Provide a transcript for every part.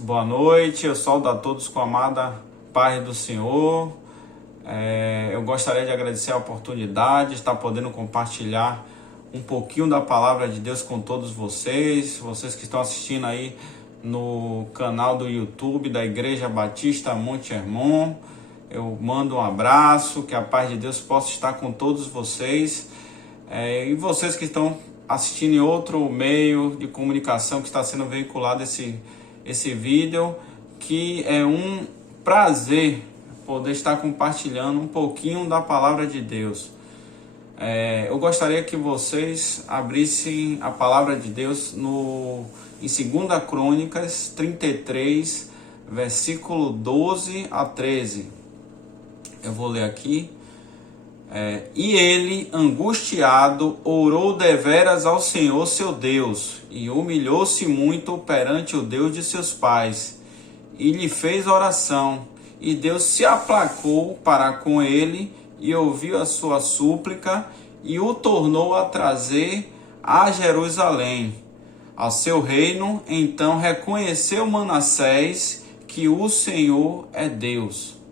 Boa noite, eu saúdo a todos com a amada paz do Senhor. Eu gostaria de agradecer a oportunidade de estar podendo compartilhar um pouquinho da palavra de Deus com todos vocês que estão assistindo aí no canal do YouTube da Igreja Batista Monte Hermon. Eu mando um abraço, que a paz de Deus possa estar com todos vocês. E vocês que estão assistindo em outro meio de comunicação que está sendo veiculado esse vídeo, que é um prazer poder estar compartilhando um pouquinho da palavra de Deus. Eu gostaria que vocês abrissem a palavra de Deus em 2 Crônicas 33, versículo 12 a 13. Eu vou ler aqui. E ele, angustiado, orou deveras ao Senhor seu Deus, e humilhou-se muito perante o Deus de seus pais, e lhe fez oração, e Deus se aplacou para com ele, e ouviu a sua súplica, e o tornou a trazer a Jerusalém, ao seu reino. Então reconheceu Manassés que o Senhor é Deus.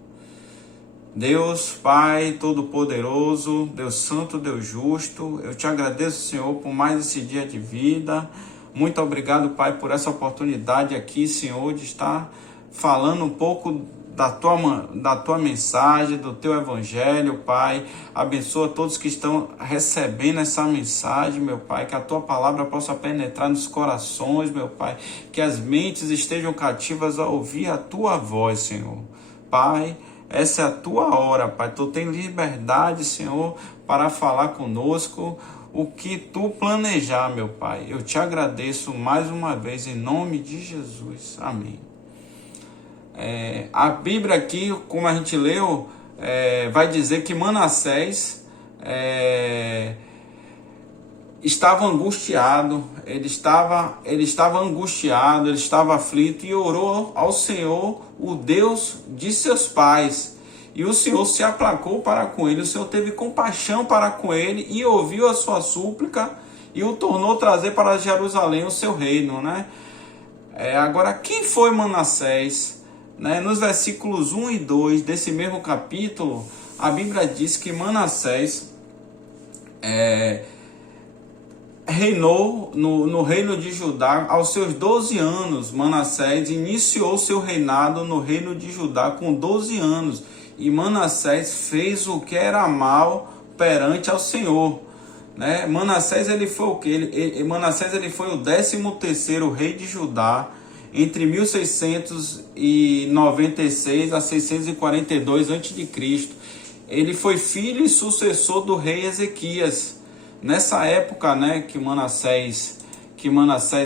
Deus Pai Todo-Poderoso, Deus Santo, Deus Justo, eu te agradeço, Senhor, por mais esse dia de vida. Muito obrigado, Pai, por essa oportunidade aqui, Senhor, de estar falando um pouco da tua mensagem, do teu evangelho, Pai. Abençoa todos que estão recebendo essa mensagem, meu Pai, que a tua palavra possa penetrar nos corações, meu Pai, que as mentes estejam cativas a ouvir a tua voz, Senhor. Pai, essa é a tua hora, Pai. Tu tem liberdade, Senhor, para falar conosco o que tu planejar, meu Pai. Eu te agradeço mais uma vez em nome de Jesus. Amém. A Bíblia aqui, como a gente leu, vai dizer que Manassés estava angustiado, ele estava angustiado, ele estava aflito e orou ao Senhor, o Deus de seus pais. E o Senhor se aplacou para com ele, o Senhor teve compaixão para com ele e ouviu a sua súplica e o tornou trazer para Jerusalém o seu reino, né? Agora, quem foi Manassés? Nos versículos 1 e 2 desse mesmo capítulo, a Bíblia diz que Manassés reinou no reino de Judá aos seus 12 anos. Manassés iniciou seu reinado no reino de Judá com 12 anos. E Manassés fez o que era mal perante ao Senhor. Manassés ele foi o quê? Manassés ele foi o 13º rei de Judá entre 1696 a 642 a.C. Ele foi filho e sucessor do rei Ezequias. Nessa época, que Manassés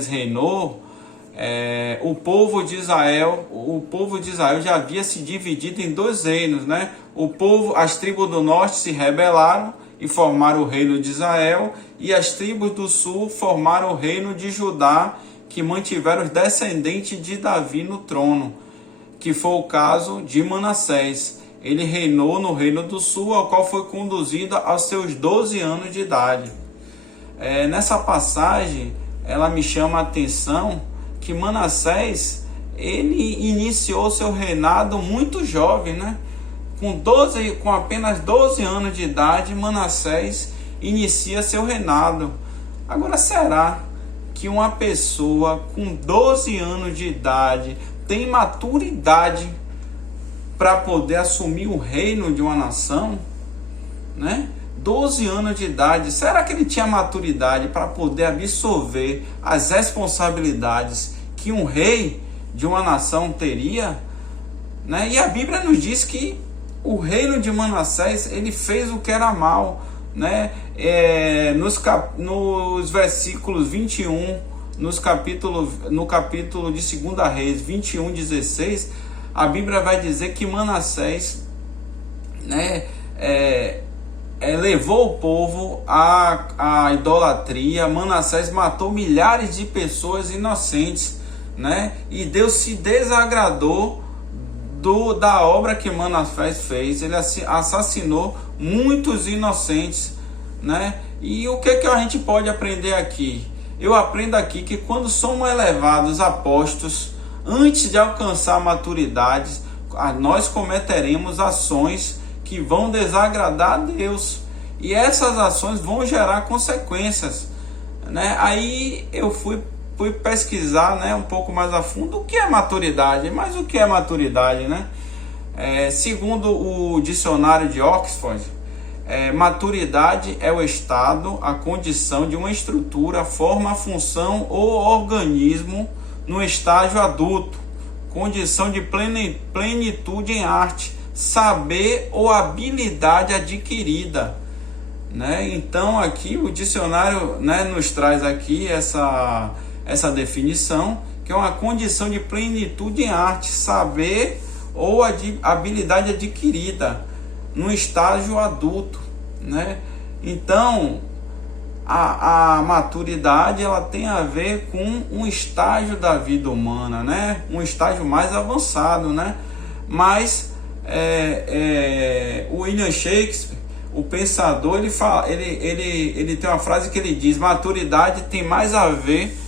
reinou, o povo de Israel já havia se dividido em dois reinos, As tribos do norte se rebelaram e formaram o reino de Israel, e as tribos do sul formaram o reino de Judá, que mantiveram os descendentes de Davi no trono, que foi o caso de Manassés. Ele reinou no reino do sul, ao qual foi conduzido aos seus 12 anos de idade. Nessa passagem, ela me chama a atenção que Manassés, ele iniciou seu reinado muito jovem, Com apenas 12 anos de idade, Manassés inicia seu reinado. Agora, será que uma pessoa com 12 anos de idade tem maturidade para poder assumir o reino de uma nação? 12 anos de idade, será que ele tinha maturidade para poder absorver as responsabilidades que um rei de uma nação teria? E a Bíblia nos diz que o reino de Manassés, ele fez o que era mal, nos versículos 21, no capítulo de 2 Reis 21:16, a Bíblia vai dizer que Manassés levou o povo à idolatria. Manassés matou milhares de pessoas inocentes, e Deus se desagradou da obra que Manassés fez. Ele assassinou muitos inocentes, E o que a gente pode aprender aqui? Eu aprendo aqui que quando somos elevados a postos antes de alcançar a maturidade, nós cometeremos ações que vão desagradar a Deus. E essas ações vão gerar consequências, né? Aí eu fui pesquisar, né, um pouco mais a fundo o que é maturidade. Mas o que é maturidade, né? Segundo o dicionário de Oxford, maturidade é o estado, a condição de uma estrutura, forma, função ou organismo no estágio adulto, condição de plenitude em arte, saber ou habilidade adquirida, né? Então aqui o dicionário, né, nos traz aqui essa definição, que é uma condição de plenitude em arte, saber ou habilidade adquirida no estágio adulto, né? Então a maturidade, ela tem a ver com um estágio da vida humana, né? Um estágio mais avançado, né? Mas o William Shakespeare, o pensador, ele tem uma frase que ele diz: maturidade tem mais a ver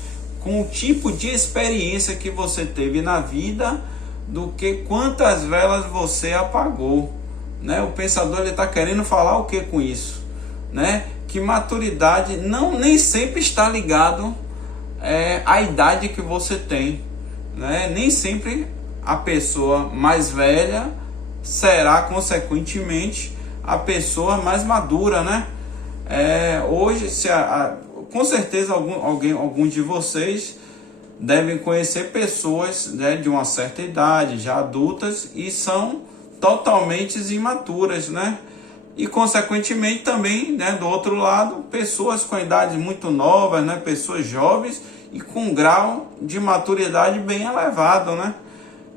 com o tipo de experiência que você teve na vida do que quantas velas você apagou, né? O pensador, ele está querendo falar o que com isso, né? Que maturidade nem sempre está ligado à idade que você tem, né? Nem sempre a pessoa mais velha será consequentemente a pessoa mais madura, né? Hoje, com certeza alguns de vocês devem conhecer pessoas, né, de uma certa idade, já adultas, e são totalmente imaturas, né? E consequentemente também, né, do outro lado, pessoas com idades muito novas, né, pessoas jovens e com grau de maturidade bem elevado, né?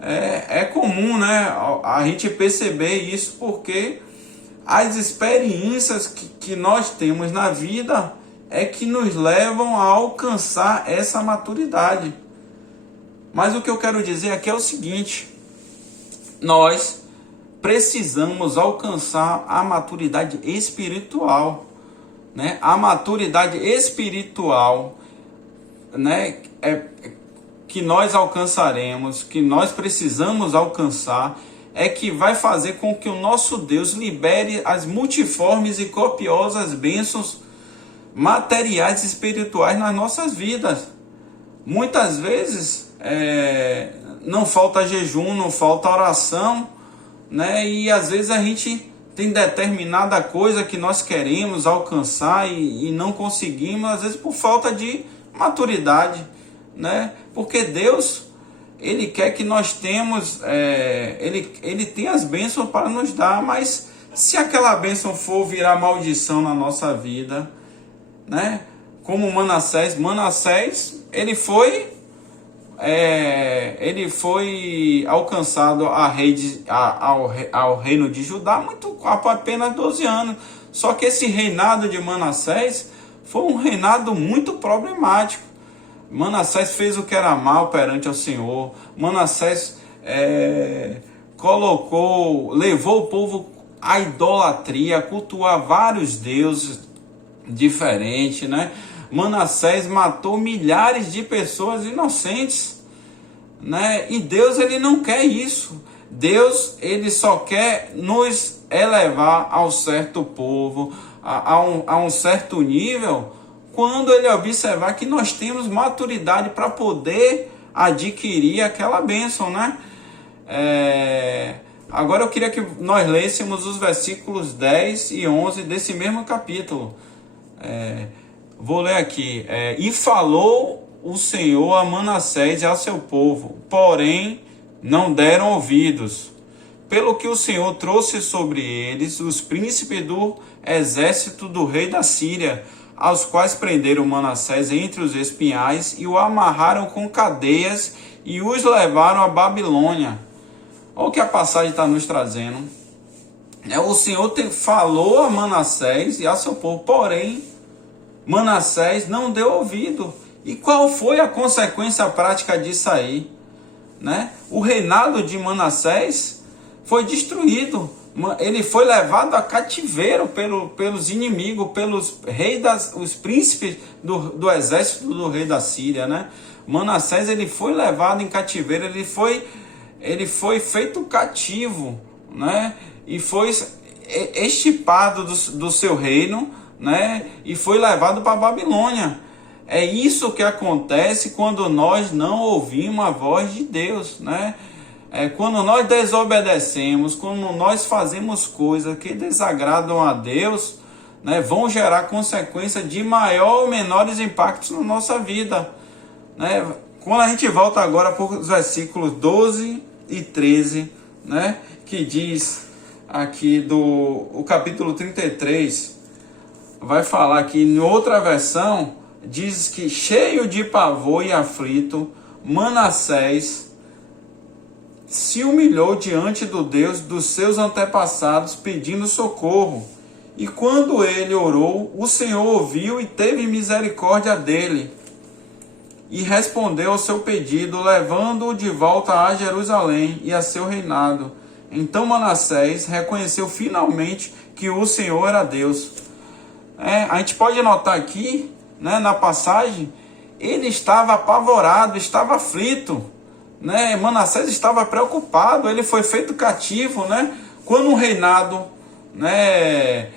É comum, né, a gente perceber isso, porque as experiências que nós temos na vida é que nos levam a alcançar essa maturidade. Mas o que eu quero dizer aqui é o seguinte: nós precisamos alcançar a maturidade espiritual, né? A maturidade espiritual, né, que nós alcançaremos, que nós precisamos alcançar, é que vai fazer com que o nosso Deus libere as multiformes e copiosas bênçãos materiais e espirituais nas nossas vidas. Muitas vezes não falta jejum, não falta oração, né? E às vezes a gente tem determinada coisa que nós queremos alcançar e não conseguimos, às vezes por falta de maturidade, né? Porque Deus, Ele quer que nós temos, Ele tem as bênçãos para nos dar, mas se aquela bênção for virar maldição na nossa vida, né? Como Manassés, ele foi alcançado ao reino de Judá há apenas 12 anos. Só que esse reinado de Manassés foi um reinado muito problemático. Manassés fez o que era mal perante ao Senhor. Manassés levou o povo à idolatria, a cultuar vários deuses diferentes, né? Manassés matou milhares de pessoas inocentes, né? E Deus, ele não quer isso. Deus, ele só quer nos elevar ao certo povo, a um certo nível, quando ele observar que nós temos maturidade para poder adquirir aquela bênção, né? Agora eu queria que nós lêssemos os versículos 10 e 11 desse mesmo capítulo. Vou ler aqui. E falou o Senhor a Manassés e ao seu povo, porém não deram ouvidos, pelo que o Senhor trouxe sobre eles os príncipes do exército do rei da Síria, aos quais prenderam Manassés entre os espinhais e o amarraram com cadeias e os levaram à Babilônia. Olha o que a passagem está nos trazendo. O Senhor falou a Manassés e ao seu povo, porém Manassés não deu ouvido. E qual foi a consequência prática disso aí, né? O reinado de Manassés foi destruído. Ele foi levado a cativeiro pelos inimigos, pelos reis os príncipes do exército do rei da Síria, né? Manassés ele foi levado em cativeiro, ele foi feito cativo, né? E foi extirpado do seu reino, né? E foi levado para a Babilônia. É isso que acontece quando nós não ouvimos a voz de Deus, né? Quando nós desobedecemos, quando nós fazemos coisas que desagradam a Deus, né, vão gerar consequências de maior ou menores impactos na nossa vida, né? Quando a gente volta agora para os versículos 12 e 13, né, que diz aqui o capítulo 33, vai falar que em outra versão, diz que cheio de pavor e aflito, Manassés se humilhou diante do Deus dos seus antepassados, pedindo socorro. E quando ele orou, o Senhor ouviu e teve misericórdia dele, e respondeu ao seu pedido, levando-o de volta a Jerusalém e a seu reinado. Então Manassés reconheceu finalmente que o Senhor era Deus. A gente pode notar aqui, né, na passagem, ele estava apavorado, estava aflito, né? Manassés estava preocupado, ele foi feito cativo, né? Quando um reinado, né,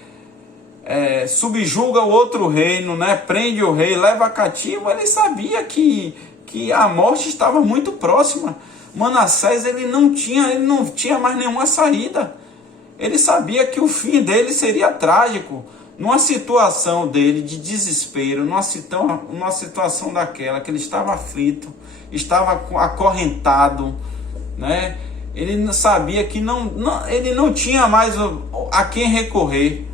subjuga o outro reino, né, prende o rei, leva cativo, ele sabia que a morte estava muito próxima. Manassés ele não tinha mais nenhuma saída. Ele sabia que o fim dele seria trágico. Numa situação dele de desespero, numa situação daquela que ele estava aflito, estava acorrentado, né? Ele sabia que ele não tinha mais a quem recorrer,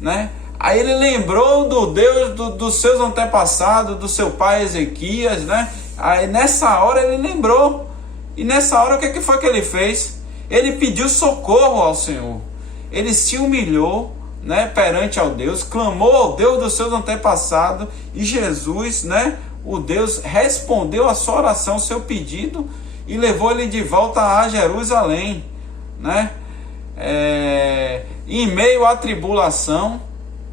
né? Aí ele lembrou do Deus dos seus antepassados, do seu pai Ezequias, né? Aí nessa hora ele lembrou. E nessa hora o que foi que ele fez? Ele pediu socorro ao Senhor. Ele se humilhou, né, perante ao Deus, clamou ao Deus dos seus antepassados, e Jesus, né, o Deus, respondeu a sua oração, seu pedido, e levou ele de volta a Jerusalém, né? Em meio à tribulação,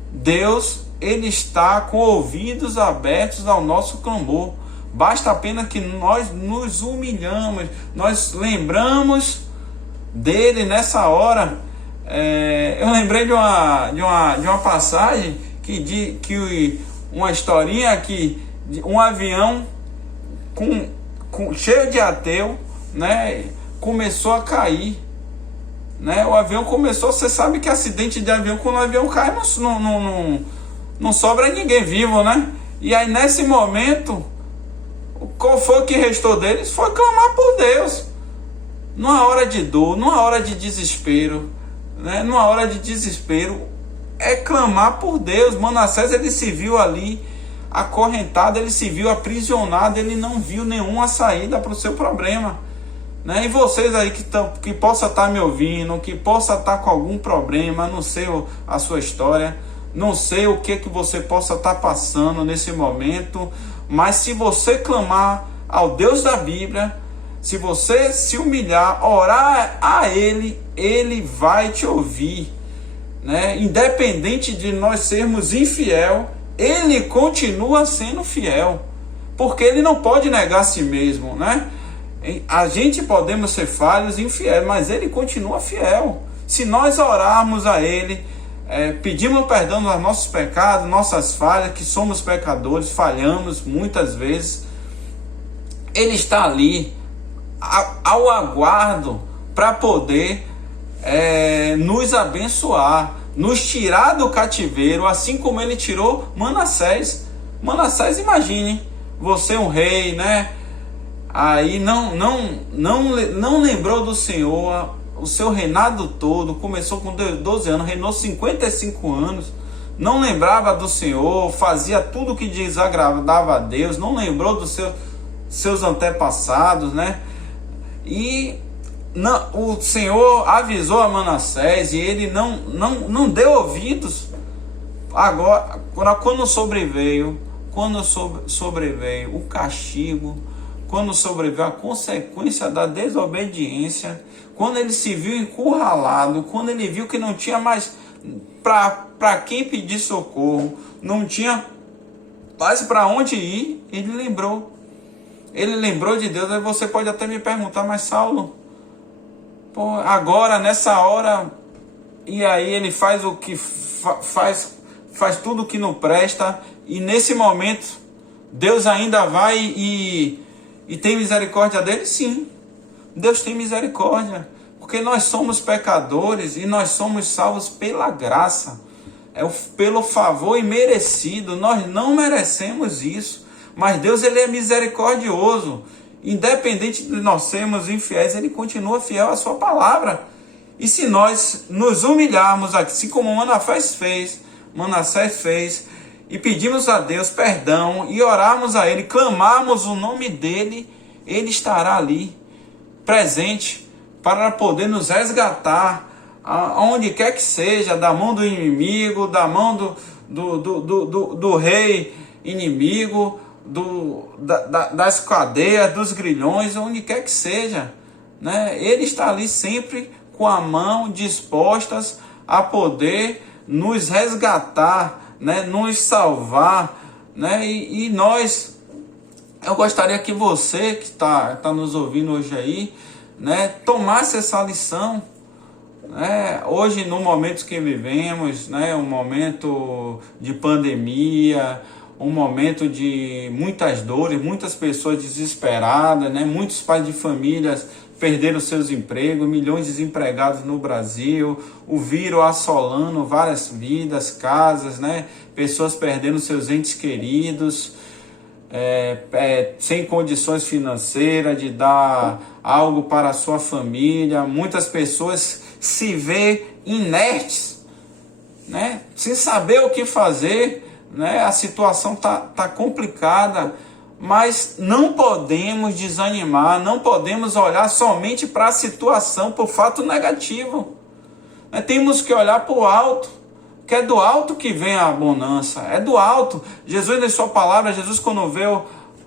Deus, ele está com ouvidos abertos ao nosso clamor. Basta apenas que nós nos humilhamos, nós lembramos dele nessa hora. Eu lembrei de uma passagem que uma historinha que um avião cheio de ateu, né, começou a cair, né? O avião começou, você sabe que acidente de avião, quando o avião cai, não sobra ninguém vivo, né? E aí nesse momento, qual foi o que restou deles? Foi clamar por Deus. Numa hora de dor, numa hora de desespero, né? Numa hora de desespero, clamar por Deus. Manassés, ele se viu ali acorrentado, ele se viu aprisionado, ele não viu nenhuma saída para o seu problema, né? E vocês aí que possa estar me ouvindo, que possa estar com algum problema, não sei a sua história, não sei o que você possa estar passando nesse momento, mas se você clamar ao Deus da Bíblia, se você se humilhar, orar a Ele, Ele vai te ouvir, né? Independente de nós sermos infiel, Ele continua sendo fiel, porque Ele não pode negar a si mesmo, né? A gente podemos ser falhos e infiéis, mas Ele continua fiel. Se nós orarmos a Ele, pedimos perdão dos nossos pecados, nossas falhas, que somos pecadores, falhamos muitas vezes, Ele está ali ao aguardo para poder nos abençoar, nos tirar do cativeiro, assim como Ele tirou Manassés. Manassés, imagine, você um rei, né? Aí não lembrou do Senhor. O seu reinado todo começou com 12 anos, reinou 55 anos, não lembrava do Senhor, fazia tudo que desagradava a Deus, não lembrou dos seus antepassados, né? E o Senhor avisou a Manassés e ele não deu ouvidos. Agora, quando sobreveio o castigo, quando sobreveio a consequência da desobediência, quando ele se viu encurralado, quando ele viu que não tinha mais para quem pedir socorro, não tinha mais para onde ir, ele lembrou. Ele lembrou de Deus. Aí você pode até me perguntar, mas Saulo, pô, agora, nessa hora, e aí ele faz o que faz tudo o que não presta, e nesse momento Deus ainda vai e tem misericórdia dele? Sim, Deus tem misericórdia, porque nós somos pecadores e nós somos salvos pela graça, pelo favor imerecido. Nós não merecemos isso, mas Deus, ele é misericordioso. Independente de nós sermos infiéis, ele continua fiel à sua palavra. E se nós nos humilharmos, assim como Manassés fez, e pedimos a Deus perdão, e orarmos a ele, clamarmos o nome dele, ele estará ali, presente, para poder nos resgatar, aonde quer que seja, da mão do inimigo, da mão do rei inimigo, das cadeias, dos grilhões, onde quer que seja, né? Ele está ali sempre com a mão dispostas a poder nos resgatar, né? Nos salvar, né? E nós, eu gostaria que você que está nos ouvindo hoje aí, né, tomasse essa lição, né? Hoje, no momento que vivemos, né, um momento de pandemia, um momento de muitas dores, muitas pessoas desesperadas, né? Muitos pais de famílias perderam seus empregos, milhões de desempregados no Brasil, o vírus assolando várias vidas, casas, né? Pessoas perdendo seus entes queridos, sem condições financeiras de dar algo para a sua família. Muitas pessoas se veem inertes, né? Sem saber o que fazer, né? A situação tá complicada, mas não podemos desanimar, não podemos olhar somente para a situação, para o fato negativo. Temos que olhar para o alto, que é do alto que vem a bonança, é do alto. Jesus, na sua palavra, Jesus, quando veio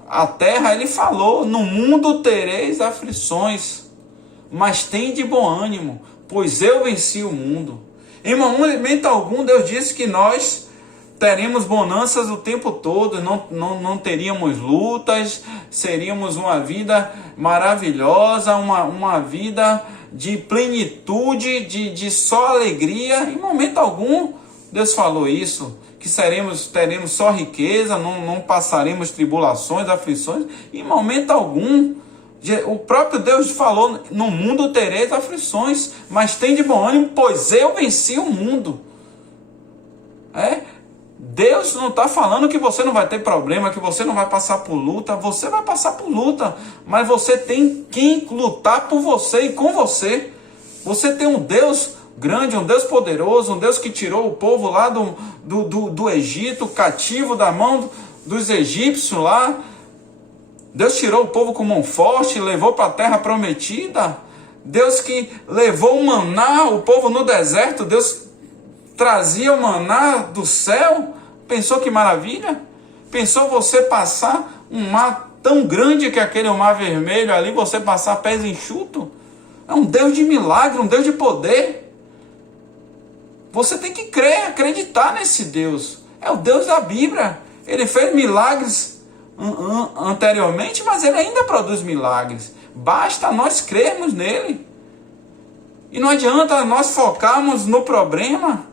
à terra, ele falou: no mundo tereis aflições, mas tem de bom ânimo, pois eu venci o mundo. Em momento algum, Deus disse que nós teremos bonanças o tempo todo, não teríamos lutas, seríamos uma vida maravilhosa, uma vida de plenitude, de só alegria. Em momento algum Deus falou isso, que teremos só riqueza, não passaremos tribulações, aflições. Em momento algum. O próprio Deus falou: no mundo tereis aflições, mas tem de bom ânimo, pois eu venci o mundo. Deus não está falando que você não vai ter problema, que você não vai passar por luta. Você vai passar por luta, mas você tem quem lutar por você e com você. Você tem um Deus grande, um Deus poderoso, um Deus que tirou o povo lá do Egito, cativo da mão dos egípcios lá. Deus tirou o povo com mão forte, levou para a terra prometida. Deus que levou o maná, o povo no deserto. Deus trazia o maná do céu. Pensou que maravilha? Pensou você passar um mar tão grande que aquele mar vermelho ali, você passar pés enxutos? É um Deus de milagre, um Deus de poder. Você tem que crer, acreditar nesse Deus. É o Deus da Bíblia. Ele fez milagres anteriormente, mas ele ainda produz milagres. Basta nós crermos nele. E não adianta nós focarmos no problema.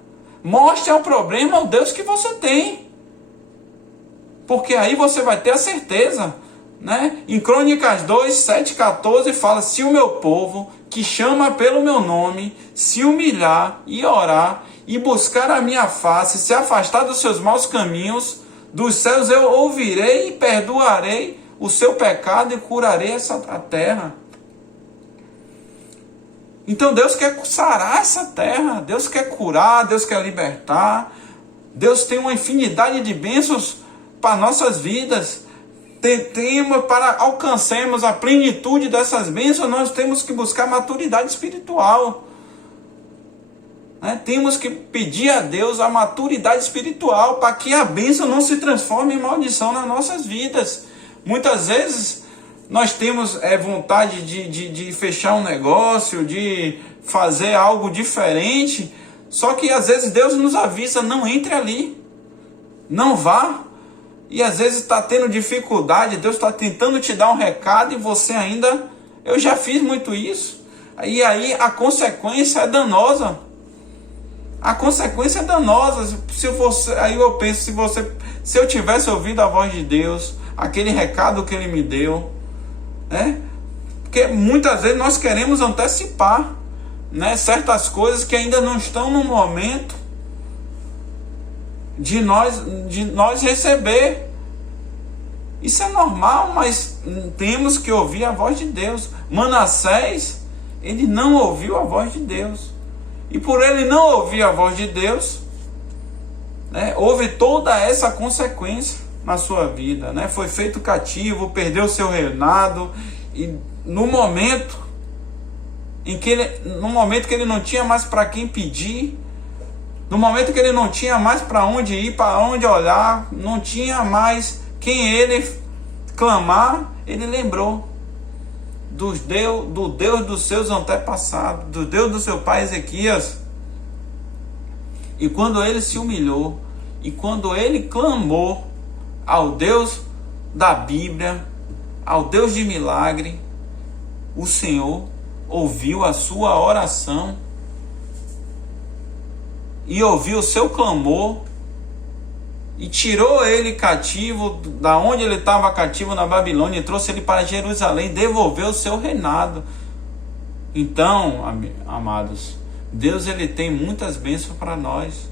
Mostre ao problema o Deus que você tem. Porque aí você vai ter a certeza, né? Em Crônicas 2, 7, 14 fala: se o meu povo, que chama pelo meu nome, se humilhar e orar e buscar a minha face, se afastar dos seus maus caminhos, dos céus eu ouvirei e perdoarei o seu pecado e curarei a terra. Então Deus quer sarar essa terra, Deus quer curar, Deus quer libertar. Deus tem uma infinidade de bênçãos para nossas vidas. Para alcançarmos a plenitude dessas bênçãos, nós temos que buscar maturidade espiritual. Temos que pedir a Deus a maturidade espiritual para que a bênção não se transforme em maldição nas nossas vidas. Muitas vezes nós temos vontade de fechar um negócio, de fazer algo diferente, só que às vezes Deus nos avisa: não entre ali, não vá. e às vezes está tendo dificuldade, Deus está tentando te dar um recado e você ainda... Eu já fiz muito isso. E aí a consequência é danosa. A consequência é danosa. Aí eu penso, se eu tivesse ouvido a voz de Deus, aquele recado que Ele me deu, né? Porque muitas vezes nós queremos antecipar, né, certas coisas que ainda não estão no momento de nós receber. Isso é normal, mas temos que ouvir a voz de Deus. Manassés, ele não ouviu a voz de Deus. E por ele não ouvir a voz de Deus, né, houve toda essa consequência na sua vida, né? Foi feito cativo, perdeu seu reinado, e no momento que ele não tinha mais para quem pedir, no momento que ele não tinha mais para onde ir, para onde olhar, não tinha mais quem ele clamar, ele lembrou do Deus dos seus antepassados, do Deus do seu pai Ezequias. E quando ele se humilhou, e quando ele clamou ao Deus da Bíblia, ao Deus de milagre, o Senhor ouviu a sua oração e ouviu o seu clamor e tirou ele cativo, da onde ele estava cativo na Babilônia, e trouxe ele para Jerusalém, devolveu o seu reinado. Então, amados, Deus ele tem muitas bênçãos para nós,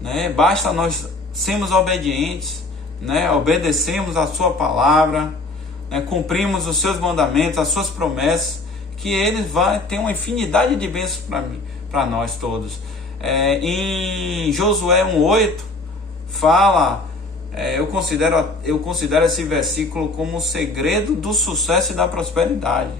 né? Basta nós sermos obedientes, né? Obedecemos a sua palavra, né? Cumprimos os seus mandamentos, as suas promessas, que ele vai ter uma infinidade de bênçãos para nós todos. Em Josué 1:8 fala, eu considero esse versículo como o segredo do sucesso e da prosperidade.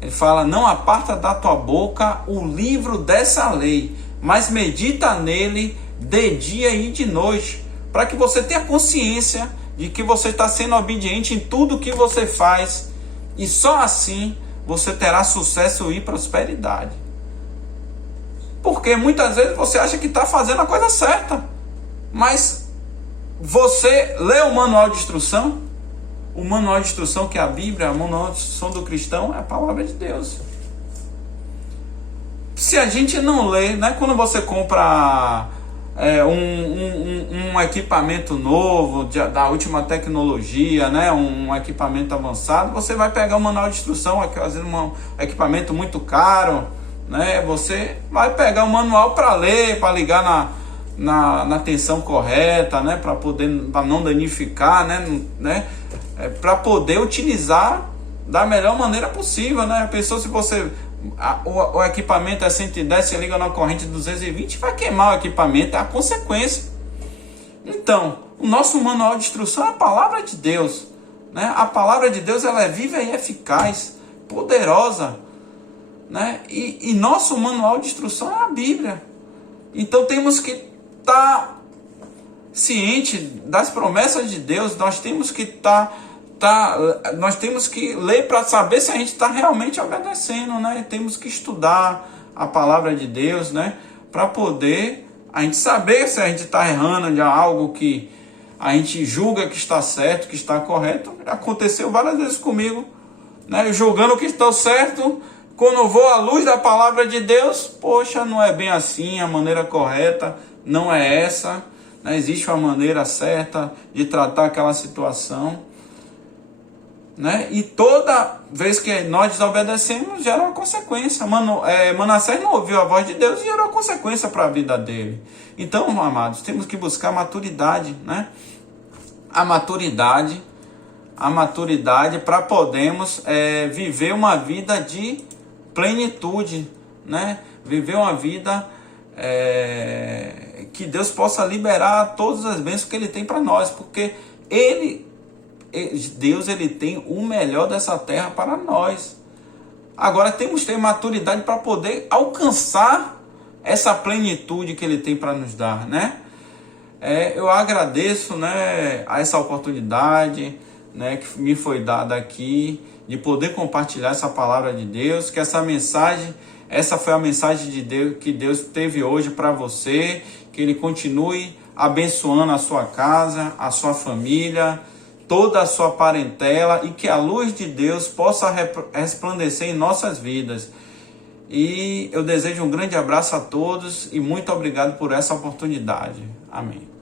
Ele fala: não aparta da tua boca o livro dessa lei, mas medita nele de dia e de noite, para que você tenha consciência de que você está sendo obediente em tudo que você faz, e só assim você terá sucesso e prosperidade. Porque muitas vezes você acha que está fazendo a coisa certa, mas você lê o manual de instrução? O manual de instrução que é a Bíblia, o manual de instrução do cristão é a palavra de Deus. Se a gente não lê, né, quando você compra um equipamento novo, da última tecnologia, né, um equipamento avançado, você vai pegar o manual de instrução, às vezes um equipamento muito caro, né, você vai pegar o manual para ler, para ligar na tensão correta, né, para não danificar, né, para poder utilizar da melhor maneira possível, né? A pessoa, se você o equipamento é 110, você liga na corrente 220, vai queimar o equipamento, é a consequência. Então, o nosso manual de instrução é a palavra de Deus, né? A palavra de Deus, ela é viva e eficaz, poderosa, né? E nosso manual de instrução é a Bíblia. Então temos que estar ciente das promessas de Deus. Nós temos que nós temos que ler para saber se a gente está realmente obedecendo, né? Temos que estudar a palavra de Deus, né? Para poder a gente saber se a gente está errando de algo que a gente julga que está certo, que está correto. Aconteceu várias vezes comigo, né? Julgando que estou certo, quando eu vou à luz da palavra de Deus, poxa, não é bem assim, a maneira correta não é essa, né? Existe uma maneira certa de tratar aquela situação, né? E toda vez que nós desobedecemos, gera uma consequência. Manassés não ouviu a voz de Deus e gerou consequência para a vida dele. Então, amados, temos que buscar maturidade, né? A maturidade para podermos viver uma vida de plenitude, né? Viver uma vida que Deus possa liberar todas as bênçãos que Ele tem para nós, porque Deus ele tem o melhor dessa terra para nós. Agora temos que ter maturidade para poder alcançar essa plenitude que Ele tem para nos dar, né? Eu agradeço, né, a essa oportunidade, né, que me foi dada aqui, de poder compartilhar essa palavra de Deus, que essa foi a mensagem de Deus que Deus teve hoje para você, que Ele continue abençoando a sua casa, a sua família, toda a sua parentela, e que a luz de Deus possa resplandecer em nossas vidas. E eu desejo um grande abraço a todos e muito obrigado por essa oportunidade. Amém.